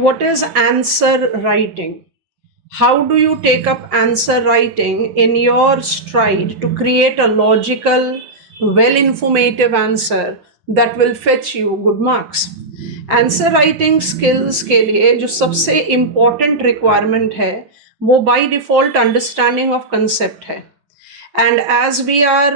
What is answer writing? How do you take up answer writing in your stride to create a logical, well informative answer that will fetch you good marks? Answer writing skills के लिए जो सबसे important requirement है वो by default understanding of concept है. And as we are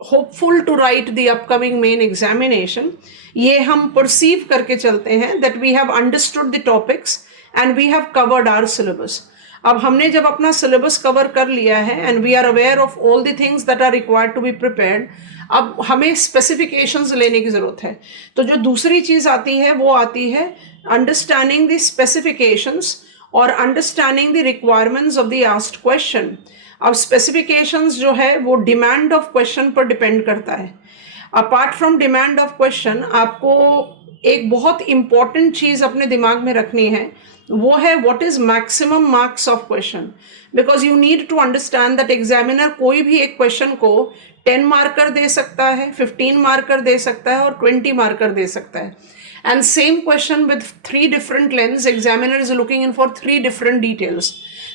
hopeful to write the upcoming main examination, ये हम perceive करके चलते हैं that we have understood the topics and we have covered our syllabus. अब हमने जब अपना syllabus cover कर लिया है and we are aware of all the things that are required to be prepared, अब हमें specifications लेने की ज़रूरत है. तो जो दूसरी चीज़ आती है वो आती है understanding the specifications और understanding the requirements of the asked question. अब स्पेसिफिकेशंस जो है वो डिमांड ऑफ क्वेश्चन पर डिपेंड करता है. Apart from demand of question आपको एक बहुत इंपॉर्टेंट चीज़ अपने दिमाग में रखनी है, वो है what is maximum marks of question. Because you need to understand that examiner कोई भी एक क्वेश्चन को 10 मार्कर दे सकता है, 15 मार्कर दे सकता है और 20 मार्कर दे सकता है. And same question with 3 different lens, examiner is looking in for 3 different details.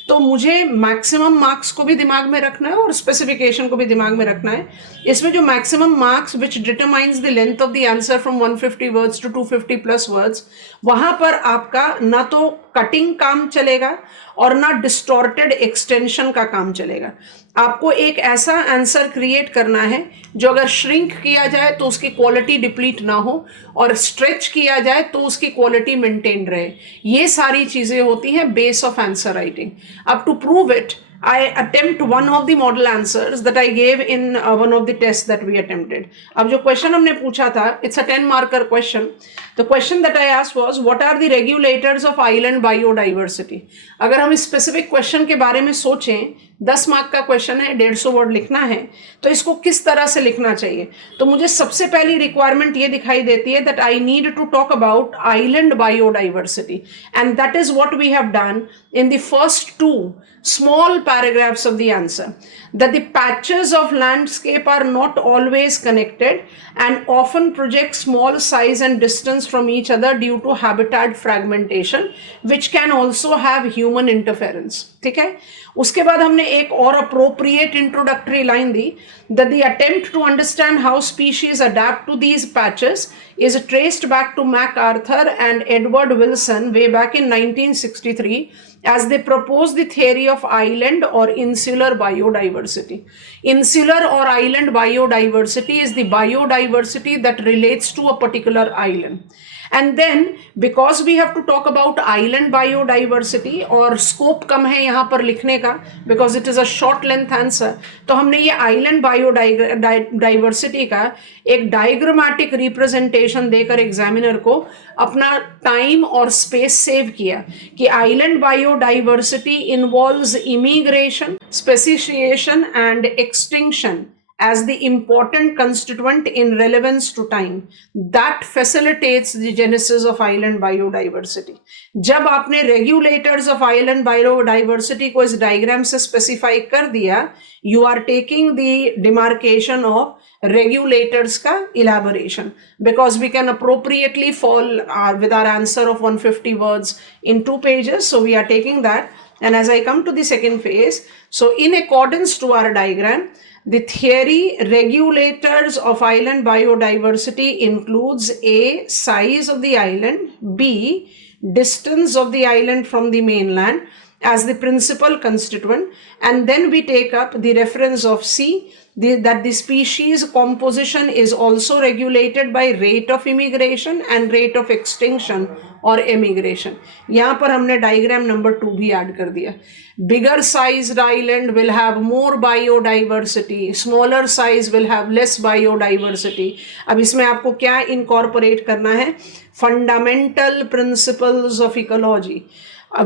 तो मुझे मैक्सिमम मार्क्स को भी दिमाग में रखना है और स्पेसिफिकेशन को भी दिमाग में रखना है. इसमें जो maximum marks which determines the length of the answer from 150 words to 250 plus words, वहां पर आपका ना तो कटिंग काम चलेगा और ना डिस्टॉर्टेड एक्सटेंशन का काम चलेगा. आपको एक ऐसा आंसर क्रिएट करना है जो अगर श्रिंक किया जाए तो उसकी क्वालिटी डिप्लीट ना हो और स्ट्रेच किया जाए तो उसकी क्वालिटी मेंटेन रहे. ये सारी चीजें होती हैं बेस ऑफ आंसर राइटिंग. अब to prove it, I attempt one of the model answers that I gave in one of the tests that we attempted. अब जो क्वेश्चन हमने पूछा था, it's a 10 marker question. The question that I asked was, what are the regulators of island biodiversity? अगर हम specific question के बारे में सोचें, 10 मार्क का क्वेश्चन है, 150 वर्ड लिखना है, तो इसको किस तरह से लिखना चाहिए. तो मुझे सबसे पहली रिक्वायरमेंट ये दिखाई देती है that I need to talk about island biodiversity, and that is what we have done in the first 2 small paragraphs of the answer, that the patches of landscape are not always connected and often project small size and distance from each other due to habitat fragmentation, which can also have human interference. ठीक है. उसके बाद हमने एक और appropriate introductory line the, that the attempt to understand how species adapt to these patches is traced back to MacArthur and Edward Wilson way back in 1963 as they proposed the theory of island or insular biodiversity. Insular or island biodiversity is the biodiversity that relates to a particular island. And then because we have to talk about island biodiversity और scope कम है यहाँ पर लिखने का because it is a short length answer, तो हमने ये island biodiversity का एक diagrammatic representation देकर एग्जामिनर को अपना टाइम और स्पेस सेव किया कि island biodiversity involves immigration, speciation and extinction as the important constituent in relevance to time. That facilitates the genesis of island biodiversity. जब आपने regulators of island biodiversity को इस diagram से specify कर दिया, you are taking the demarcation of regulators का elaboration, because we can appropriately fall with our answer of 150 words in 2 pages. So we are taking that. And as I come to the second phase, so in accordance to our diagram, the theory regulators of island biodiversity includes A, size of the island, B, distance of the island from the mainland as the principal constituent, and then we take up the reference of C, that the species composition is also regulated by rate of immigration and rate of extinction और emigration. यहाँ पर हमने diagram number 2 भी add कर दिया. Bigger sized island will have more biodiversity, smaller size will have less biodiversity. अब इसमें आपको क्या incorporate करना है? Fundamental principles of ecology.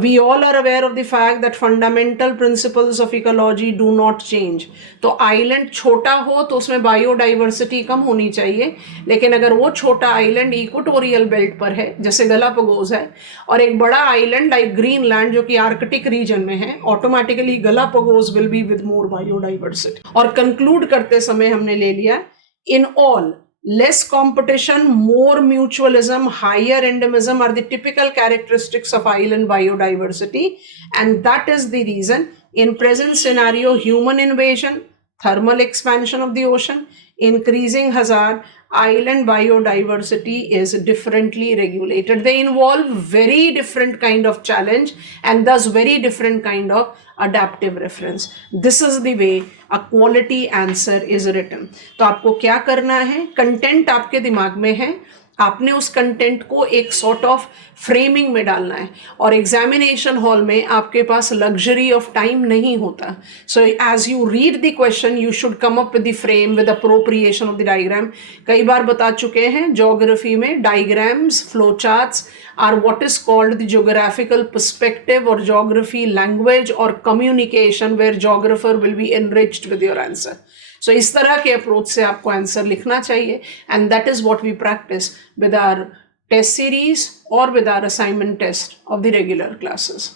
We all are aware of the fact that fundamental principles of ecology do not change. तो island छोटा हो तो उसमें बायोडाइवर्सिटी कम होनी चाहिए, लेकिन अगर वो छोटा आइलैंड इक्वेटोरियल बेल्ट पर है जैसे गलापागोस है और एक बड़ा आइलैंड लाइक ग्रीनलैंड जो कि आर्कटिक रीजन में है, automatically Galapagos will be with more biodiversity. और कंक्लूड करते समय हमने ले लिया, in all Less competition, more mutualism, higher endemism are the typical characteristics of island biodiversity. And that is the reason in present scenario, human invasion, thermal expansion of the ocean, increasing hazard, island biodiversity is differently regulated. They involve very different kind of challenge and thus very different kind of adaptive reference. This is the way a quality answer is written. तो आपको क्या करना है, content आपके दिमाग में है, आपने उस कंटेंट को एक सॉर्ट ऑफ फ्रेमिंग में डालना है और एग्जामिनेशन हॉल में आपके पास लग्जरी ऑफ टाइम नहीं होता. So as you read the question you should come up with the frame with appropriation of the diagram. कई बार बता चुके हैं ज्योग्राफी में diagrams, flow charts are what is called the geographical perspective or geography language or communication where geographer will be enriched with your answer. So इस तरह के approach से आपको आंसर लिखना चाहिए and that is what we practice with our test series or with our assignment test of the regular classes.